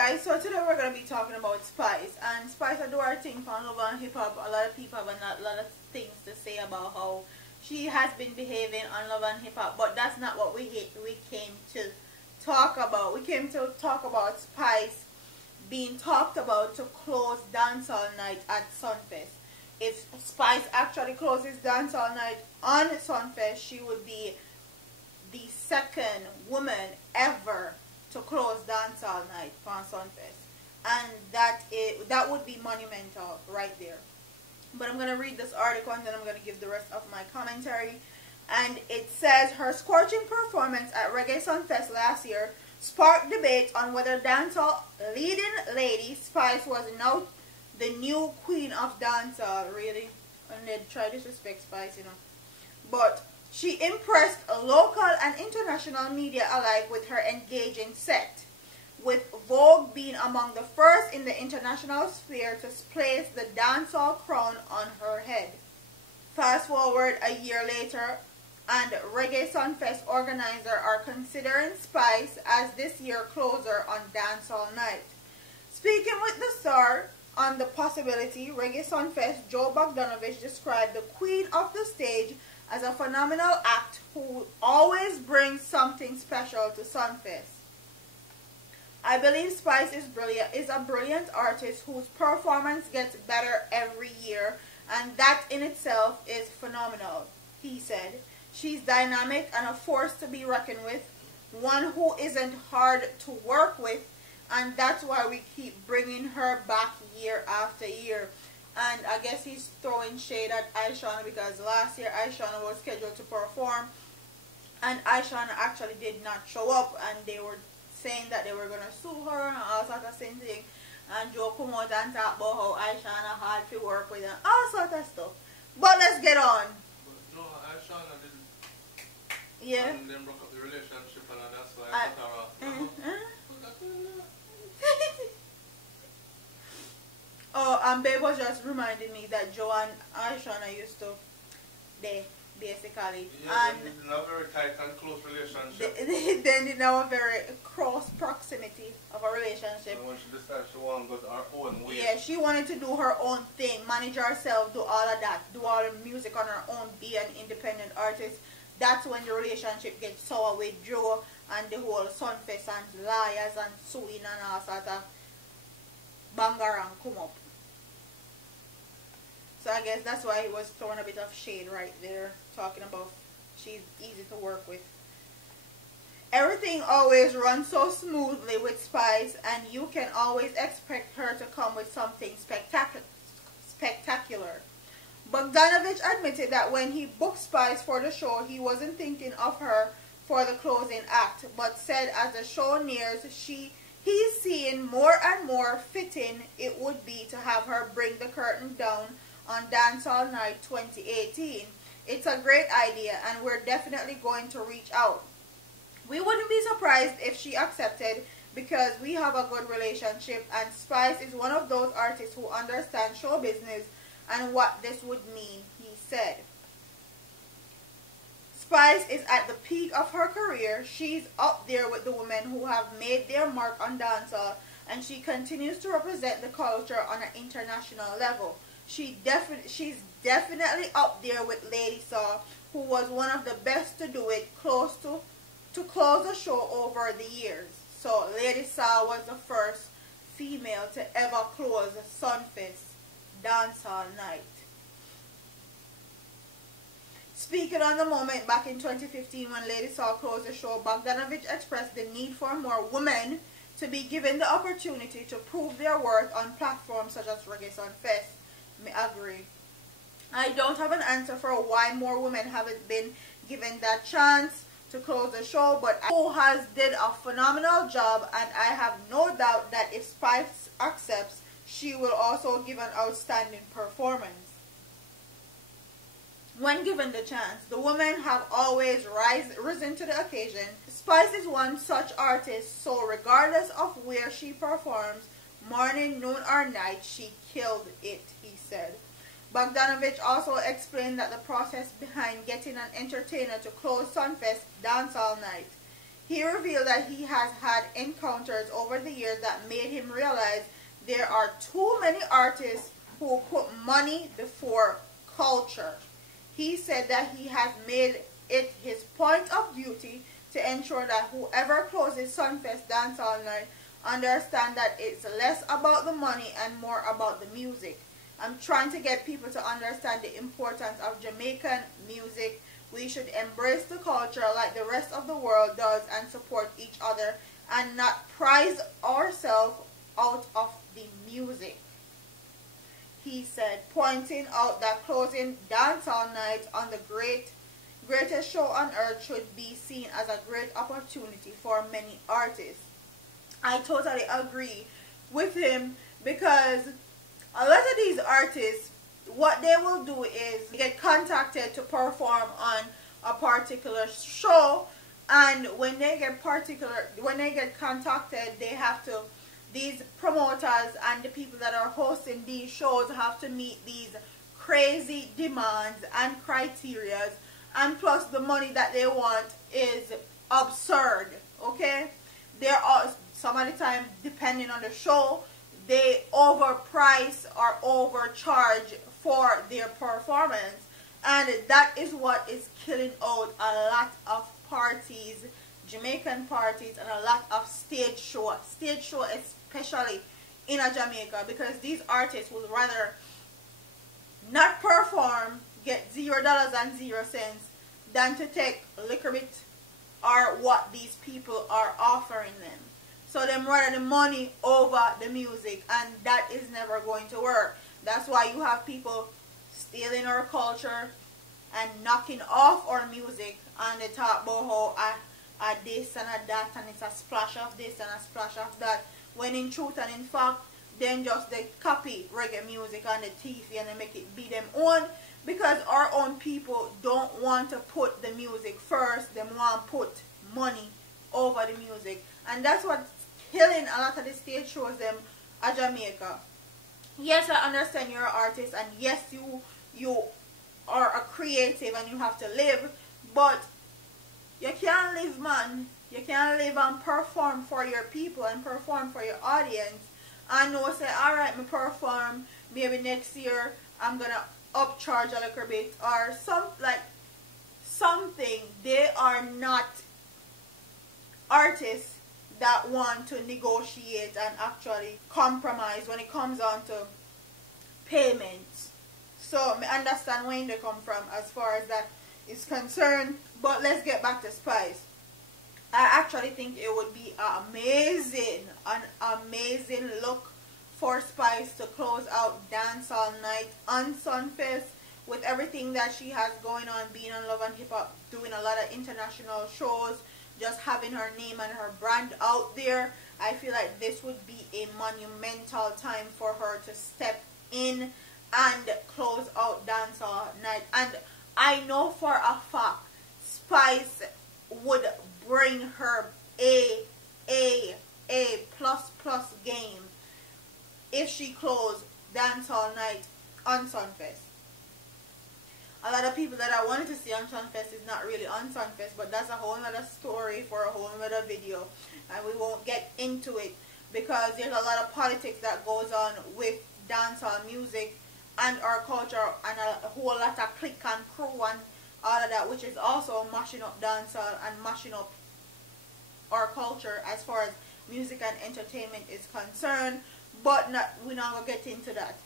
Guys, so today we're going to be talking about Spice. And Spice, I do her thing for Love and Hip Hop. A lot of people have a lot of things to say about how she has been behaving on Love and Hip Hop, but that's not what we came to talk about. We came to talk about Spice being talked about to close Dancehall Night at Sumfest. If Spice actually closes Dancehall Night on Sumfest, she would be the second woman ever to close Dancehall Night for Sumfest, and that would be monumental right there. But I'm gonna read this article and then I'm gonna give the rest of my commentary. And it says her scorching performance at Reggae Sumfest last year sparked debate on whether dancehall leading lady Spice was now the new queen of dancehall. Really, and they try to disrespect Spice, you know. But she impressed local and international media alike with her engaging set, with Vogue being among the first in the international sphere to place the dancehall crown on her head. Fast forward a year later, and Reggae Sumfest organizers are considering Spice as this year's closer on Dancehall Night. Speaking with the star on the possibility, Reggae Sumfest, Joe Bogdanovich described the queen of the stage as a phenomenal act who always brings something special to Sumfest. I believe Spice is a brilliant artist whose performance gets better every year, and that in itself is phenomenal, he said. She's dynamic and a force to be reckoned with, one who isn't hard to work with, and that's why we keep bringing her back year after year. And I guess he's throwing shade at Aishana because last year Aishana was scheduled to perform and Aishana actually did not show up, and they were saying that they were going to sue her and all sorts of same thing. And Joe come out and talk about how Aishana hard to work with and all sorts of stuff. But let's get on. But no, Aishana didn't. Yeah. And then broke up the relationship, and that's why I put her off. Oh, and Babe was just reminding me that Joe and Aishana used to, they basically, yeah, and they didn't have a very tight and close relationship. they didn't have a very close proximity of a relationship. And when she decided she wanted to go her own way. Yeah, she wanted to do her own thing, manage herself, do all of that, do all the music on her own, be an independent artist. That's when the relationship gets sour with Joe and the whole Sumfest and liars and suing and all sorts of bangarang come up. So I guess that's why he was throwing a bit of shade right there, talking about she's easy to work with. Everything always runs so smoothly with Spice, and you can always expect her to come with something spectacular. Bogdanovich admitted that when he booked Spice for the show, he wasn't thinking of her for the closing act, but said as the show nears, he's seeing more and more fitting it would be to have her bring the curtain down on Dancehall Night 2018. It's a great idea, and we're definitely going to reach out. We wouldn't be surprised if she accepted, because we have a good relationship, and Spice is one of those artists who understand show business and what this would mean, he said. Spice is at the peak of her career. She's up there with the women who have made their mark on dancehall, and she continues to represent the culture on an international level. She's definitely up there with Lady Saw, who was one of the best to do it, close to close the show over the years. So Lady Saw was the first female to ever close a Sumfest Dancehall Night. Speaking on the moment back in 2015 when Lady Saw closed the show, Bogdanovich expressed the need for more women to be given the opportunity to prove their worth on platforms such as Reggae Sumfest. Me agree. I don't have an answer for why more women haven't been given that chance to close the show, but who has did a phenomenal job, and I have no doubt that if Spice accepts, she will also give an outstanding performance. When given the chance, the women have always risen to the occasion. Spice is one such artist, so regardless of where she performs, morning, noon, or night, she killed it, he said. Bogdanovich also explained that the process behind getting an entertainer to close Sumfest Dancehall Night. He revealed that he has had encounters over the years that made him realize there are too many artists who put money before culture. He said that he has made it his point of duty to ensure that whoever closes Sumfest Dancehall Night understand that it's less about the money and more about the music. I'm trying to get people to understand the importance of Jamaican music. We should embrace the culture like the rest of the world does and support each other and not prize ourselves out of the music, he said, pointing out that closing Dancehall Night on the greatest show on earth should be seen as a great opportunity for many artists. I totally agree with him, because a lot of these artists, what they will do is get contacted to perform on a particular show, and when they get contacted, they have to, these promoters and the people that are hosting these shows have to meet these crazy demands and criterias, and plus the money that they want is absurd. Okay, there are some of the time, depending on the show, they overprice or overcharge for their performance, and that is what is killing out a lot of parties, Jamaican parties, and a lot of stage show especially in Jamaica, because these artists would rather not perform, get $0 and 0 cents, than to take a little bit or what these people are offering them. So them rather the money over the music, and that is never going to work. That's why you have people stealing our culture and knocking off our music, and they talk about how a this and a that, and it's a splash of this and a splash of that, when in truth and in fact, then just they copy reggae music on the TV and they make it be them own, because our own people don't want to put the music first. They want to put money over the music, and that's what's killing a lot of the stage shows them at Jamaica. Yes, I understand you're an artist, and yes, you are a creative and you have to live, but you can't live, man. You can't live and perform for your people and perform for your audience. I know, say, alright, me perform, maybe next year I'm gonna upcharge a little bit or something. They are not artists that want to negotiate and actually compromise when it comes on to payments. So I understand where they come from as far as that is concerned. But let's get back to Spice. I actually think it would be an amazing look for Spice to close out Dancehall Night on Sumfest, with everything that she has going on, being on Love and Hip Hop, doing a lot of international shows, just having her name and her brand out there. I feel like this would be a monumental time for her to step in and close out Dancehall Night. And I know for a fact Spice would bring her A plus game if she closed Dancehall Night on Sumfest. A lot of people that I wanted to see on Sumfest is not really on Sumfest, but that's a whole other story for a whole other video, and we won't get into it, because there's a lot of politics that goes on with dancehall music and our culture, and a whole lot of clique and crew and all of that, which is also mashing up dancehall and mashing up our culture as far as music and entertainment is concerned. But we're not going to get into that.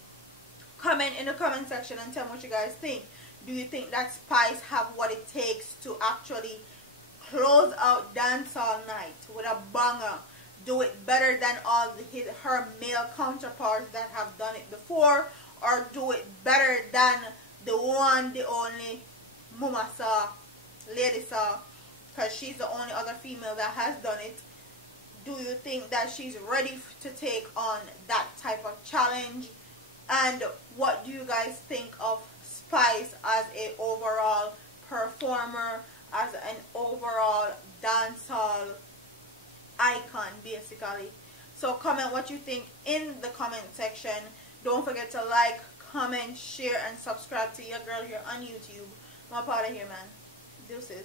Comment in the comment section and tell me what you guys think. Do you think that Spice have what it takes to actually close out Dancehall Night with a banger? Do it better than all her male counterparts that have done it before? Or do it better than the one, the only Mama Saw, Lady Saw, because she's the only other female that has done it? Do you think that she's ready to take on that type of challenge? And what do you guys think of Spice as an overall performer, as an overall dancehall icon, basically? So comment what you think in the comment section. Don't forget to like, comment, share, and subscribe to your girl here on YouTube. I'm out of here, man. Deuces.